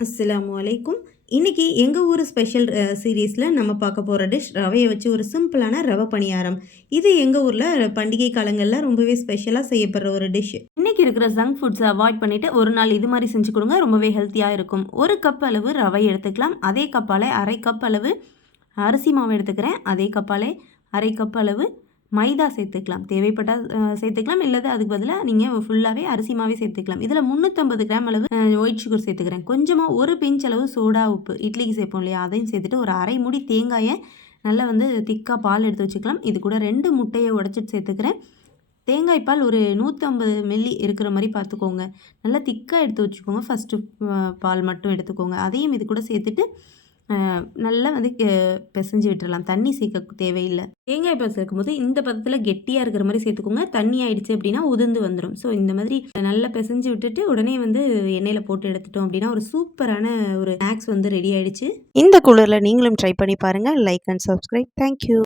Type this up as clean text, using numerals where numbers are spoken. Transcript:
அஸ்ஸலாமு அலைக்கும். இன்னைக்கு எங்க ஊர் ஸ்பெஷல் சீரீஸ்ல நம்ம பார்க்க போற டிஷ் ரவைய வச்சு ஒரு சிம்பிளான ரவ பணியாரம். இது எங்க ஊர்ல பண்டிகை காலங்கள்ல ரொம்பவே ஸ்பெஷலா செய்யப்படுற ஒரு டிஷ். இன்னைக்கு இருக்கிற ஜங்க் ஃபுட்ஸை அவாய்ட் பண்ணிட்டு ஒரு நாள் இது மாதிரி செஞ்சு கொடுங்க. ரொம்பவே ஹெல்த்தியா இருக்கும். 1 கப் அளவு ரவை எடுத்துக்கலாம். அதே கப்பாலே 1/2 கப் அளவு அரிசி மாவு எடுத்துக்கிறேன். அதே கப்பாலே 1/2 கப் அளவு மைதா சேர்த்துக்கலாம். தேவைப்பட்டால் சேர்த்துக்கலாம். இல்லது அதுக்கு பதிலாக நீங்கள் ஃபுல்லாகவே அரிசி மாவே சேர்த்துக்கலாம். இதில் 350 கிராம் அளவு ஒயிட் சுகர் சேர்த்துக்கிறேன். கொஞ்சமாக ஒரு பிஞ்ச் அளவு சோடா உப்பு இட்லிக்கு சேர்ப்போம் இல்லையா, அதையும் சேர்த்துட்டு ஒரு அரை மூடி தேங்காயை நல்லா திக்காக பால் எடுத்து வச்சுக்கலாம். இது கூட 2 முட்டையை உடச்சிட்டு சேர்த்துக்கிறேன். தேங்காய் பால் ஒரு 150 மில்லி இருக்கிற மாதிரி பார்த்துக்கோங்க. நல்லா திக்காக எடுத்து வச்சுக்கோங்க. ஃபஸ்ட்டு பால் மட்டும் எடுத்துக்கோங்க. அதையும் இது கூட சேர்த்துட்டு நல்லா பிசைஞ்சு விட்டுறலாம். தண்ணி சேர்க்க தேவையில்லை. தேங்காய் பால் சேர்க்கும்போது இந்த பதத்தில் கெட்டியாக இருக்கிற மாதிரி சேர்த்துக்கோங்க. தண்ணி ஆயிடுச்சு அப்படின்னா உதிர்ந்து வந்துடும். ஸோ இந்த மாதிரி நல்லா பிசைஞ்சு விட்டுட்டு உடனே எண்ணெயில் போட்டு எடுத்துட்டோம் அப்படின்னா ஒரு சூப்பரான ஒரு ஸ்நாக்ஸ் ரெடி ஆயிடுச்சு. இந்த குளிரில் நீங்களும் ட்ரை பண்ணி பாருங்கள். Like and subscribe. தேங்க்யூ.